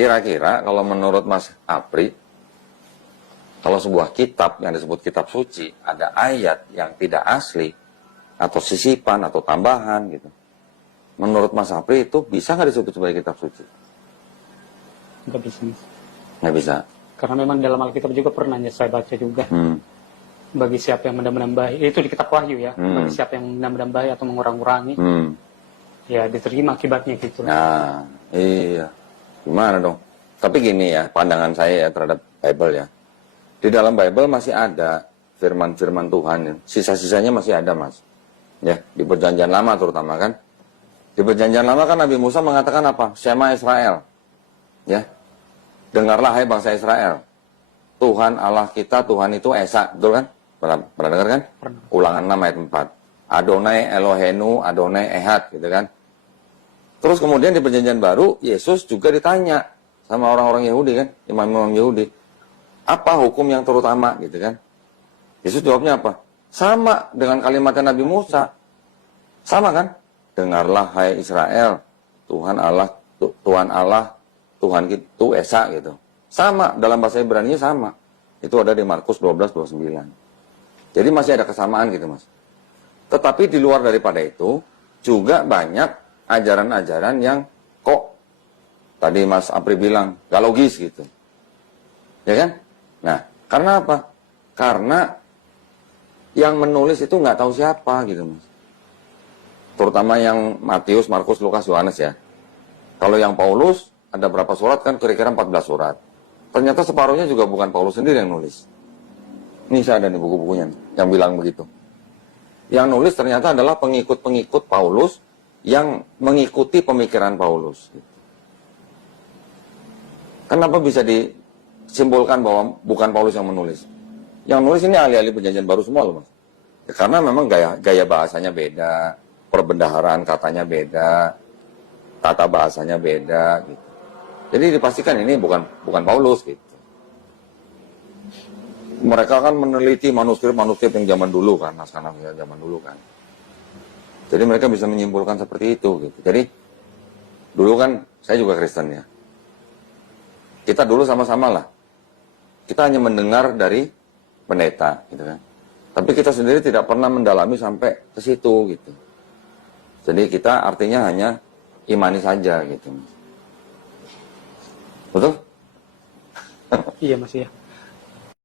kira-kira kalau menurut Mas Apri, kalau sebuah kitab yang disebut kitab suci, ada ayat yang tidak asli, atau sisipan, atau tambahan gitu. Menurut Mas Apri itu bisa nggak disebut sebagai kitab suci? Nggak bisa, Mas. Nggak bisa. Karena memang dalam Alkitab juga pernah saya baca juga. Bagi siapa yang menambah-nambahi, itu di kitab Wahyu ya. Bagi siapa yang menambah-nambahi atau mengurang-urangi, ya diterima akibatnya gitu. Nah, iya. Gimana dong? Tapi gini ya, pandangan saya ya terhadap Bible ya. Di dalam Bible masih ada firman-firman Tuhan. Sisa-sisanya masih ada, Mas. Ya, di Perjanjian Lama terutama kan. Di Perjanjian Lama kan Nabi Musa mengatakan apa? Shema Israel. Ya. Dengarlah hai bangsa Israel. Tuhan Allah kita, Tuhan itu Esa. Betul kan? Pernah dengar kan? Pernah. Ulangan 6 ayat 4. Adonai Elohenu, Adonai Ehad. Gitu kan? Terus kemudian di Perjanjian Baru, Yesus juga ditanya sama orang-orang Yahudi kan? Imam-imam Yahudi. Apa hukum yang terutama gitu kan? Yesus jawabnya apa? Sama dengan kalimatnya Nabi Musa. Sama kan? Dengarlah hai Israel, Tuhan Allah, Tuhan itu Esa gitu. Sama, dalam bahasa Ibrani sama. Itu ada di Markus 12:29. Jadi masih ada kesamaan gitu, Mas. Tetapi di luar daripada itu, juga banyak ajaran-ajaran yang kok tadi Mas Apri bilang, gak logis gitu. Ya kan? Nah, karena apa? Karena yang menulis itu nggak tahu siapa gitu, Mas. Terutama yang Matius, Markus, Lukas, Yohanes ya. Kalau yang Paulus, ada berapa surat kan kira-kira 14 surat. Ternyata separuhnya juga bukan Paulus sendiri yang nulis. Ini saya ada nih buku-bukunya yang bilang begitu. Yang nulis ternyata adalah pengikut-pengikut Paulus yang mengikuti pemikiran Paulus. Kenapa bisa disimpulkan bahwa bukan Paulus yang menulis? Yang nulis ini ahli-ahli Perjanjian Baru semua loh, Mas. Ya, karena memang gaya bahasanya beda, perbendaharaan katanya beda, tata bahasanya beda gitu. Jadi dipastikan ini bukan Paulus gitu. Mereka kan meneliti manuskrip-manuskrip yang zaman dulu kan, naskah-naskah zaman dulu kan. Jadi mereka bisa menyimpulkan seperti itu gitu. Jadi dulu kan saya juga Kristen ya. Kita dulu sama-sama lah. Kita hanya mendengar dari pendeta gitu kan. Tapi kita sendiri tidak pernah mendalami sampai ke situ gitu. Jadi kita artinya hanya imani saja gitu. Betul? Iya, Mas ya.